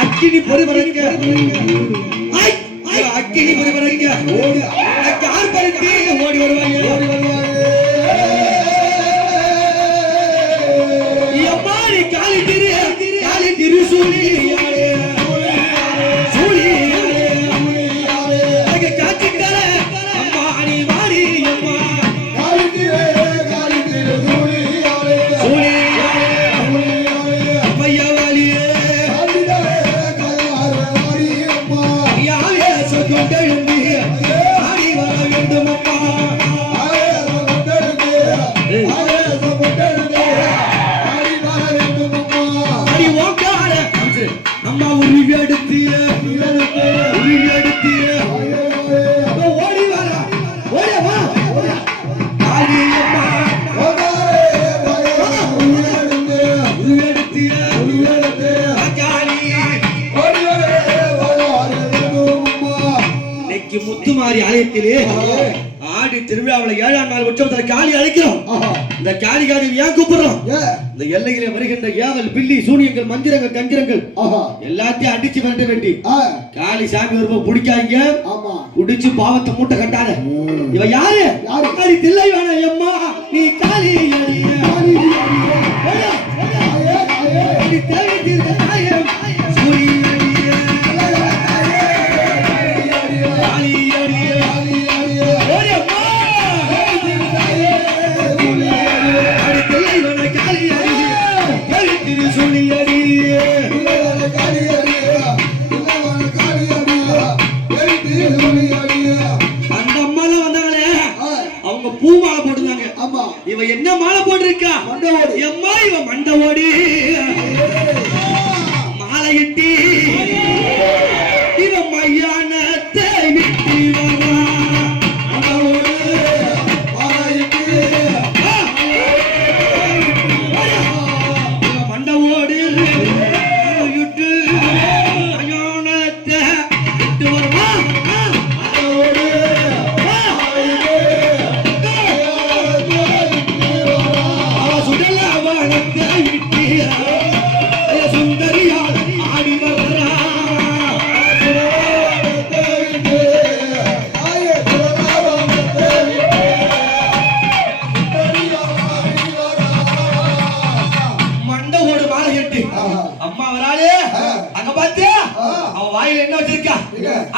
அக்கினி பொறிவரங்க அக்கினி பொறிவரங்க யார் பறித்து ஓடி வருவாங்க எம்மாடி காலி திரு சூழி முத்துமாரி ஆலயத்திலே ஆடி திருவிழாவில் 7ஆம் நாள் உற்சவத்தில் காளி அழைக்கிறோம். இந்த காளி ஏன் கூப்பிடுறோம்? இந்த எல்லையிலே வருகின்ற ஏவல் பில்லி சூனியங்கள் மந்திரங்கள் கங்கிரங்கள் எல்லாத்தையும் அடிச்சு விரட்ட வேண்டி காளி சாமி வரும்போது பிடிக்காங்க குடிச்சு பாவத்தை மூட்டை கட்டாத. இவ யாரு? தில்லை வேணா எம்மா நீ காளி பூமாலை போட்டுதாங்க. இவ என்ன மாலை போட்டிருக்கா? எம்மா இவ மண்டவோடி மாலையிட்டி இவ மையானத்தை விட்டு வரா மண்டவோடு விட்டு மயானத்தை விட்டு வரா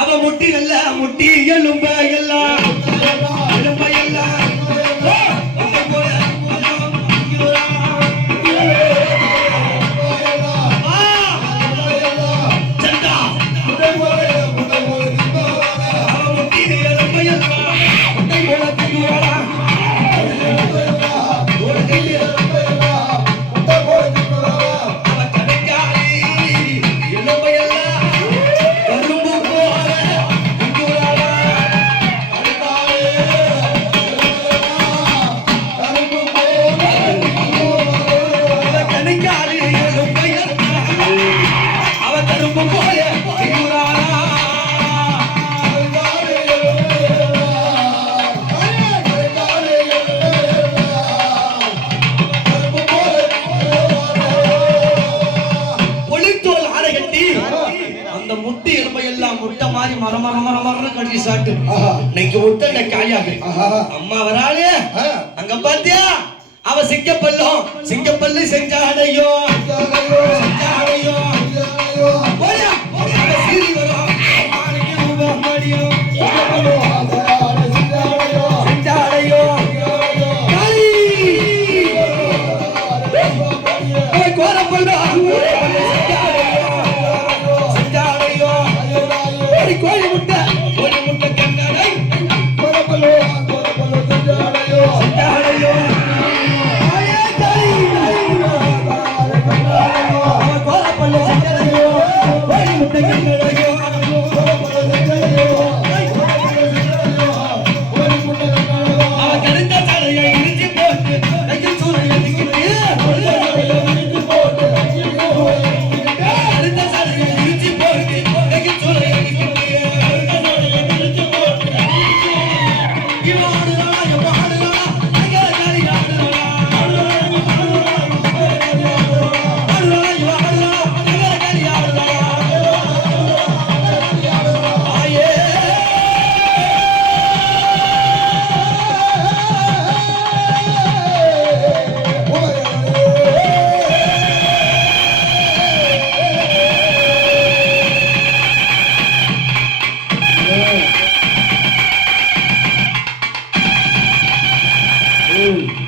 அவ முட்டி நல்ல முட்டி எலும்ப எல்லாம் எலும்ப எல்லாம் அம்மா வராளே அங்க பாத்தியா அவ சிங்கப்பல்லு செஞ்சாடையோ ம்.